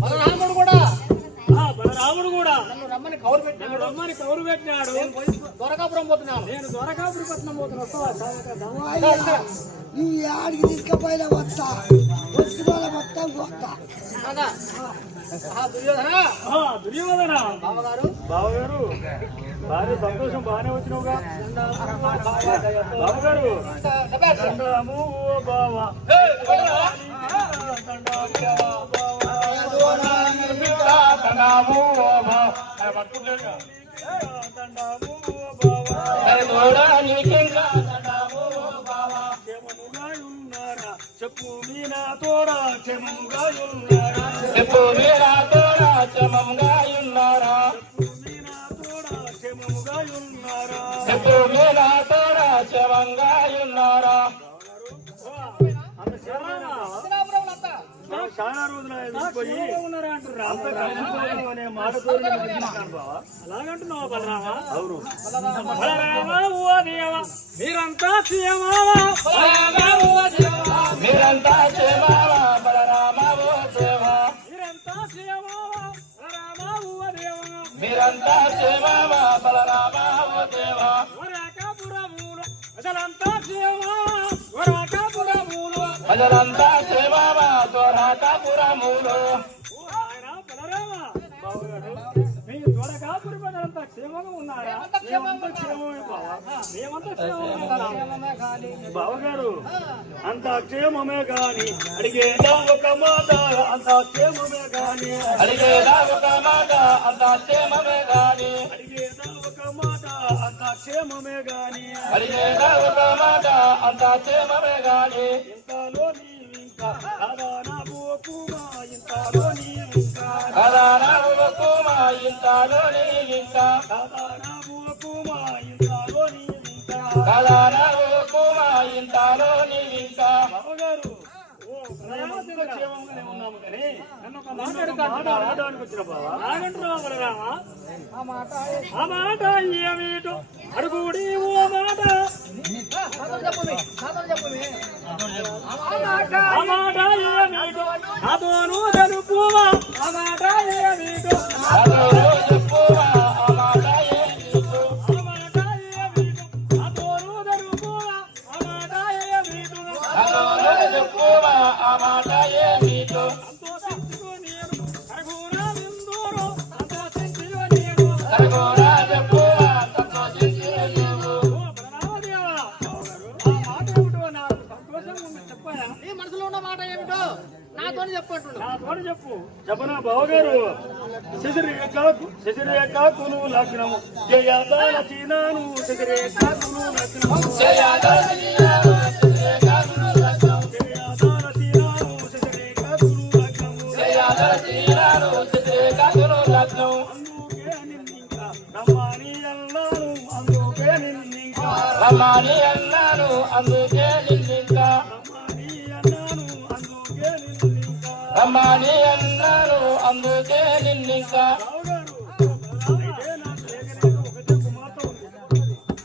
బలరాముడు కూడా. ఆ బలరాముడు కూడా. నన్ను రమ్మని కౌరు పెట్టాడు రమ్మని కౌరు పెట్టినాడు. దొరకాపురం పోతున్నాను. నేను దొరకాపురి పట్నం పోతున్నా వస్తావా? నీ ఆడికి తీసుకుపోయిన వస్తా. వాళ్ళ మొత్తం వస్తా దుర్యోధన. ఆ, దుర్యోధన. బావగారు. బావగారు భార్య సంతోషం బాగానే వచ్చినావుగా. బావగారు. బావ. దండము చెప్పు మీ నా తోడా క్షేమముగా ఉన్నారా చెప్పు మీరా తోడా క్షమంగా ఉన్నారా చెప్పు మీ నా తోడా క్షేమముగా ఉన్నారా చెప్పు మీరా తోడా క్షమంగా ఉన్నారా అంత క్షేమమేనా? హస్తినాపురంలో అంతా. మనం చాలా రోజులు వెళ్ళిపోయి అంత కలిసిపోయాము అనే మాట. అలాగంటున్నావా బలరామా? అవును. బలరామా మీరంతా సీయమావా మీరంతా క్షేమావా బలరామ మీరంతా సీయమావా బలరామా మీరంతా క్షేమావా బలరామ దేవా అసలంతా సీయమావా మేమంతా క్షేమంగా ఉన్నారా బావగారు అంత క్షేమమే గాని అడిగేదా ఒక మాట అంత క్షేమమే గాని అడిగేదా ఒక మాట అంత క్షేమమే గాని క్షేమమే గాని మాట అంత క్షేమమే గాని ఇంతలో నీవింకా రాధా పోకుమా ఇంతలో నీవింకా. కదానా కుమా ఇంతలో నీవింకా. రాధా పోకుమా ఇంతలో నీవింకా. కదానా కుమా క్షేమంగానే ఉన్నాము కానీ నన్ను ఒక మాట అడగడానికి వచ్చిన బావా? ఆగంటున్నావా బలరామా ఆ మాట ఏమిటో అడుగుడి ఓ మాట. ఆ మాట ఏమిటో నాతోను తెలుపువా ఆ మాట ఏమిటో నీ మనసులో ఉన్న మాట ఏమిటో నాతో చెప్పు అంటున్నావు నా తోడు చెప్పు. చెప్పనా బావగారు? శశిరేఖ శశిరేఖ కును లగ్నము. చీనాను శశిరేఖ చీనాను శశిరేఖ లగ్నం అందుకే నిన్నింకా. రమ్మని అన్నాను అందుకే నిన్నింకా. రమాని అన్నాను అందుకే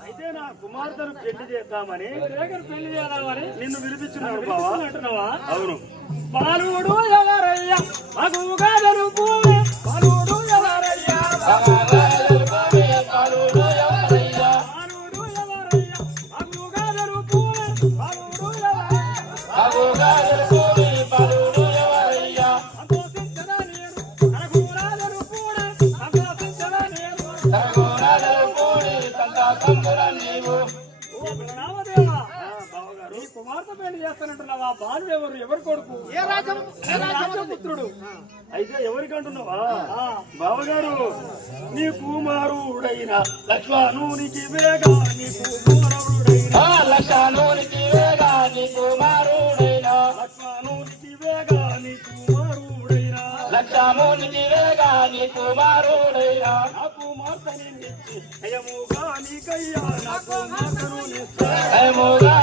అయితే నా కుమార్తెను పెళ్ళి చేద్దామని పెళ్ళి చేద్దామని నిన్ను పిలిపించున్నాడు బావా. అంటున్నావా అవును. బాలుడు ఎవరయ్యా మగుగా జరుపువే బాలుడు ఎవరు కొడుకు? ఏ రాజ్యం ఏ రాజ్యం ఉంది? పుత్రుడు అయితే ఎవరికి అంటున్నావా బావగారు నీ కుమారుడైన లక్ష్మణునికి వేగా నీ కుమారుడైన ఆ లక్షణునికి వేగా నీ కుమారుడైనా లక్ష్మణునికి వేగా నీ కుమారుడైన లక్షమునికి వేగా నీ కుమారుడైనా నా కుమార్తెని నిచ్చి నయముగా నీకయ్యా నా కుమార్తెను నిస్తా ఏముగా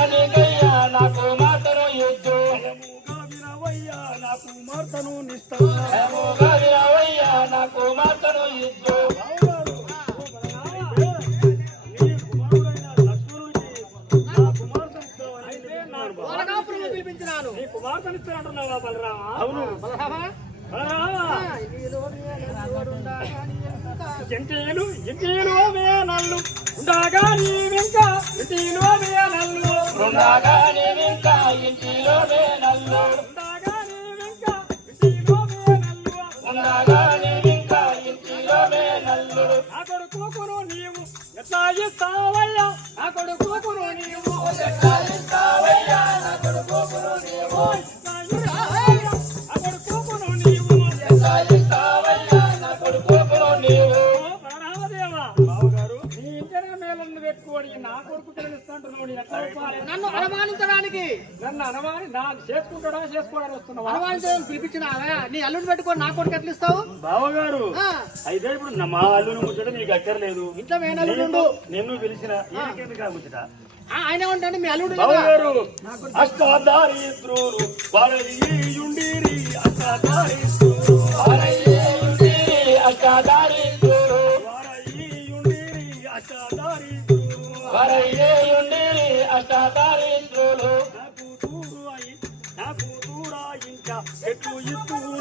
ఇంటీలు ఇంటీలు మేనల్లు ఉండగా నీ వెంక ఇంటీలు మేనల్లు ఉండగానే ఇంకా ఇంటిలోనే నల్లు. ఉండగా నీ వెంక ఇంటీలు మేనల్లు ఉండగానే ఇంకా ఇంటిలోనే నల్లు. నా కొడుకును నీవు ఎట్లా ఇస్తావయ్యా? నా కొడుకును నీవు నా కొడుకును నీవు నన్ను అనుమానించడానికి నన్ను అనవాని నా చేసుకుంటాడా చేసుకోవడానికి వస్తున్నావా? అనుమానించడానికి పిలిపించినావా నీ అల్లుని పెట్టుకొని నా కొడుకు ఎట్లా ఇస్తావు? బావగారు అయితే ఇప్పుడు నా మా అల్లుని ముచ్చట నీకు అక్కర్లేదు. ఇంట్లో మేనల్లుడు నిన్ను పిలిచిన ముచ్చట? ఆయన ఏమంటాడు? మీ అల్లుడు. బావగారు వరయుండిరి అష్టాదారిద్రులు వారయ్యేయుండిరి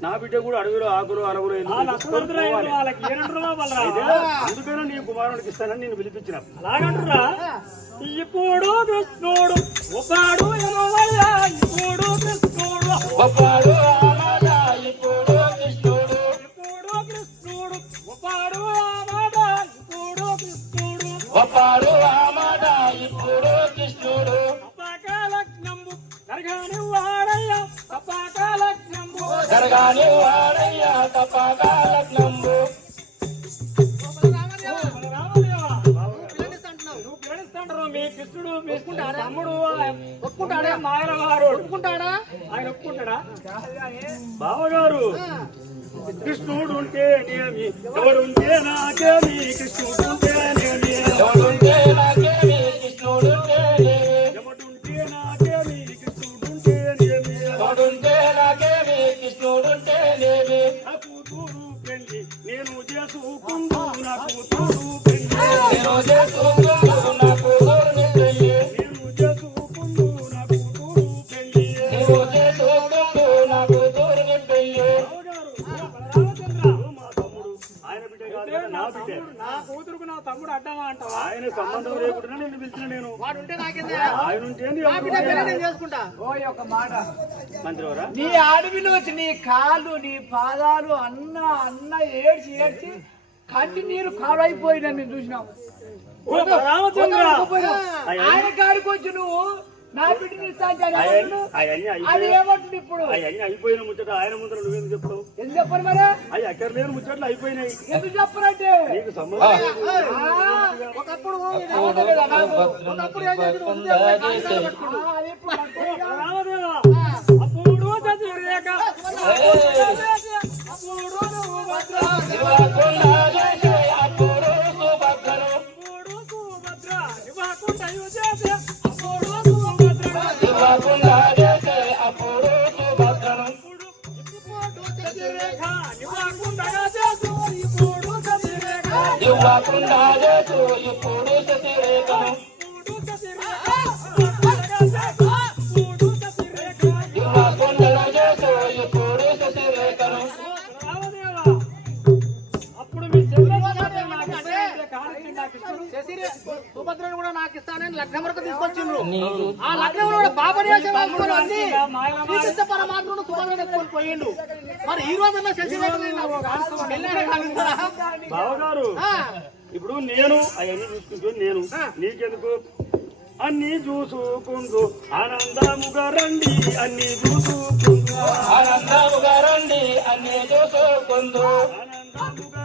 నా బిడ్డ కూడా అడవిలో ఆకులు? అయితే అందుకనే నీ కుమారునికి ఇస్తానని నేను పిలిపించిన. అలాగంటురా ఇప్పుడు కృష్ణుడు ఒకడు ఎనవయ్యా ఇప్పుడు కృష్ణుడు ఒప్పాడు తమ్ముడు ఒప్పుకుంటాడా? మాయల వారు ఒప్పుకుంటాడా ఆయన ఒప్పుకుంటాడా బావగారు కృష్ణుడు ఉంటేనేమి ఎవడుంటే నాకేమి కృష్ణుడు ఉంటేనేమి ఎవడుంటే నాకేమి కృష్ణుడు నిన్ను పిలిచిన నేను? వాడు ఉంటే నాకేంది? ఆయన ఉంటే నా బిడ్డ పెళ్ళి నేను చేసుకుంటా. మంత్రివరా? నీ అడవిలో వచ్చి నీ కాళ్ళు నీ పాదాలు అన్న అన్న ఏడ్చి ఏడ్చి కంటి నీరు కాలైపోయినా మేము చూసినాం. ఓ రామచంద్ర ఆయన కాడికి వచ్చి నువ్వు నా బిడ్డని అది ఏమంటుంది ఇప్పుడు? అవన్నీ అయిపోయిన ముచ్చట ఆయన ముందర నువ్వేం చెప్తావు? ఎందుకు చెప్పరు మరి? అవి అక్కర్లేని ముచ్చట్లు అయిపోయినాయి. ఎందుకు చెప్పరంటే నీకు సంబంధం. ఒకప్పుడు? ఒకప్పుడు ఏం? ముందే పోయి ఇవ్వకుండా లగ్నం వరకు తీసుకొచ్చిండ్రు. ఆ లగ్నంలో కూడా బాబరి వేషం వేసుకొని వచ్చి శ్రీకృష్ణ పరమాత్ముడు సుభద్రను ఎత్తుకొని పోయిండు మరి ఈ రోజుల్లో శశిరేఖని నాకు పెళ్ళాడే కావిస్తారా? బావగారు ఆ, ఇప్పుడు నేను అవన్నీ చూసుకుంటూ నేను నీకెందుకు? అన్ని చూసుకుంటూ ఆనందముగా రండి అన్ని చూసుకుంటూ. ఆనందముగా రండి అన్ని చూసుకుందు ఆనందముగా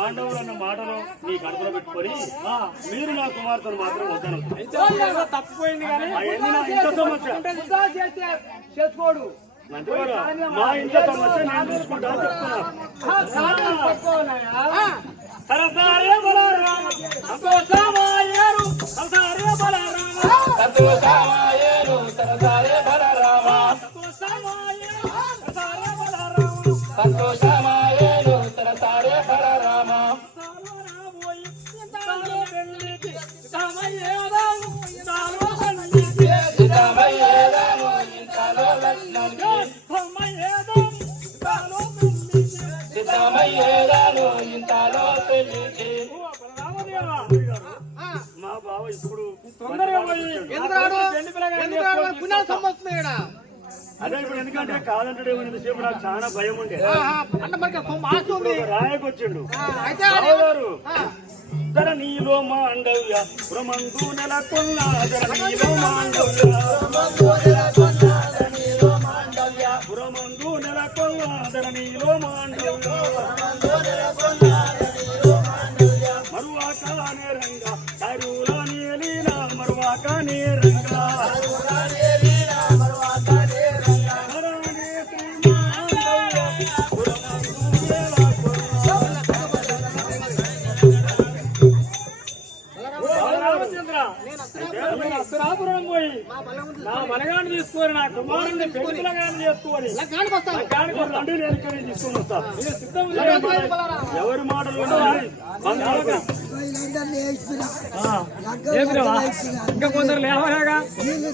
పాండవులు అన్న మాటలు నీ కడుపులో పెట్టుకొని ఆ, మీరు నా కుమార్తెను మాత్రం వద్దను తప్పిపోయింది చేసుకోడు. మా ఇంట్లో సమస్య నేను చూసుకుంటా అని చెప్తున్నా. ఆ కారణం పట్టుకోవాలయ్యా. సరసారే బలరామ సంతోషమాయేరు సరసారే బలరామ. సంతోషమాయేను సరసారే బలరామ. సంతోషమాయేరు సరసారే బలరామ. సంతోషమాయేను సంబంధిస్తున్నాయి. అదే ఇప్పుడు ఎందుకంటే కాదంటే ఇంతసేపు నాకు చాలా భయం ఉండే. ఆహా, అంటే మనకి సొమ్ము ఆస్తి ఉంది. ఒక రాయకొచ్చిండు నీలో మాండవ్య ధర నీలో నీలో మాండవ్య. నా బలగాన్ని తీసుకొని నా కుమారుని పెళ్ళి పిల్లగాన్ని చేసుకొని వస్తాను. రండి నేను ఇక్కడ తీసుకొని వస్తా. నేను సిద్ధం చేయండి. ఎవరి మాటలు ఇంకా కొందరు లేవలేగా? నీళ్ళు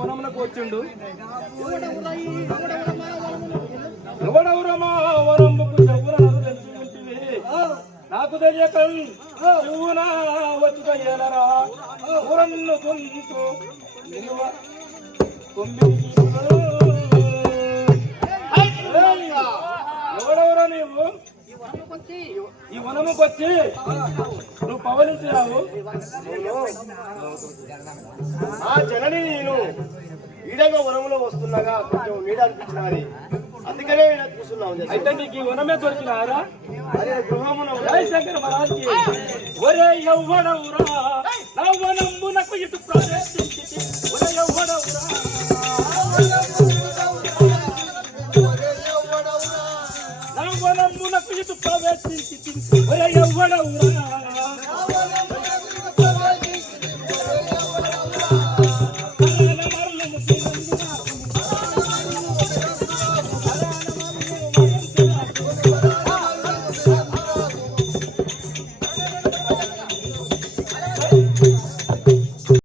వనములకు వచ్చిండు. ఎవడెవరమా చెవులను నాకు తెలియక చెవున వచ్చుట ఏలరా? ఊరన్ను కొంచు నిలువ నీవు? ఈ వనముకు వచ్చి నువ్వు పవలించినావు ఆ జనని నేను ఈడగా వనంలో వస్తున్నాగా కొంచెం నీడ అనిపించినది. అందుకనే ఈడ కూర్చున్నాం అయితే నీకు ఈ వనమే దొరికినారా అదే గృహమున శంకర మహారాజ్కి ఒరే యవ్వనవురా నవ్వనంబునకు ఇటు ప్రవేశించి ఒరే నవ్వనంబునకు ఇటు ప్రవేశించి ఒరే యవ్వనవురా